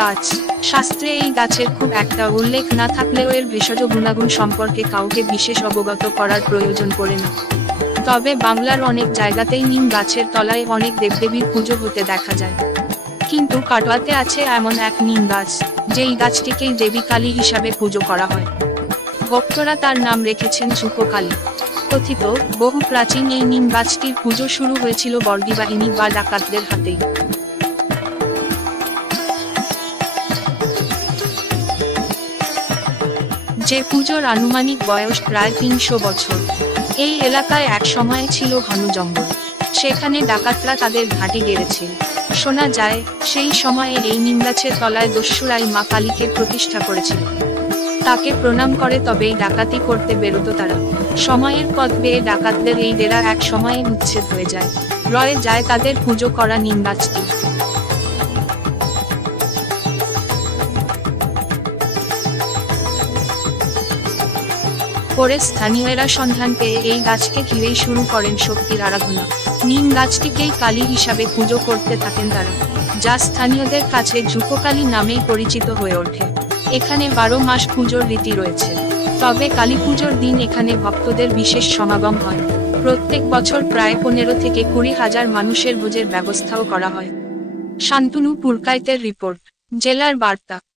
গাছ। শাস্ত্রে এই গাছের খুব একটা উল্লেখ না থাকলেও এর ভেষজ গুণাগুণ সম্পর্কে কাউকে বিশেষ অবগত করার প্রয়োজন পড়ে না। তবে বাংলার অনেক জায়গাতেই নিম গাছের তলায় অনেক দেবদেবীর পুজো হতে দেখা যায়। কিন্তু কাটোয়াতে আছে এমন এক নিম গাছ, যেই গাছটিকেই দেবী কালী হিসাবে পুজো করা হয়। ভক্তরা তার নাম রেখেছেন ঝুঁকোকালী। কথিত, বহু প্রাচীন এই নিম গাছটির পুজো শুরু হয়েছিল বর্গী বাহিনী বা ডাকাতদের হাতেই। যে পুজোর আনুমানিক বয়স প্রায় ৩০০ বছর। এই এলাকায় এক সময়ে ছিল ঘন জঙ্গল, সেখানে ডাকাতরা তাদের ঘাঁটি গেড়েছিল। শোনা যায়, সেই সময়ে এই নিমগাছের তলায় দস্যুরাই মা কালীকে প্রতিষ্ঠা করেছিল। তাকে প্রণাম করে তবেই ডাকাতি করতে বেরোতো তারা। সময়ের পথ বেয়ে ডাকাতদের এই ডেরা এক সময়ে উচ্ছেদ হয়ে যায়, রয়ে যায় তাদের পুজো করা নিমগাছটি। পরে স্থানীয়রা সন্ধান পেয়ে এই গাছকে ঘিরেই শুরু করেন শক্তির আরাধনা। নিম গাছটিকেই কালী হিসাবে পুজো করতে থাকেন তারা, যা স্থানীয়দের কাছে ঝুঁকোকালী নামেই পরিচিত হয়ে ওঠে। এখানে ১২ মাস পুজোর রীতি রয়েছে। তবে কালী পুজোর দিন এখানে ভক্তদের বিশেষ সমাগম হয়। প্রত্যেক বছর প্রায় ১৫ থেকে ২০ হাজার মানুষের ভোজের ব্যবস্থাও করা হয়। শান্তনু পুরকাইতের রিপোর্ট, জেলার বার্তা।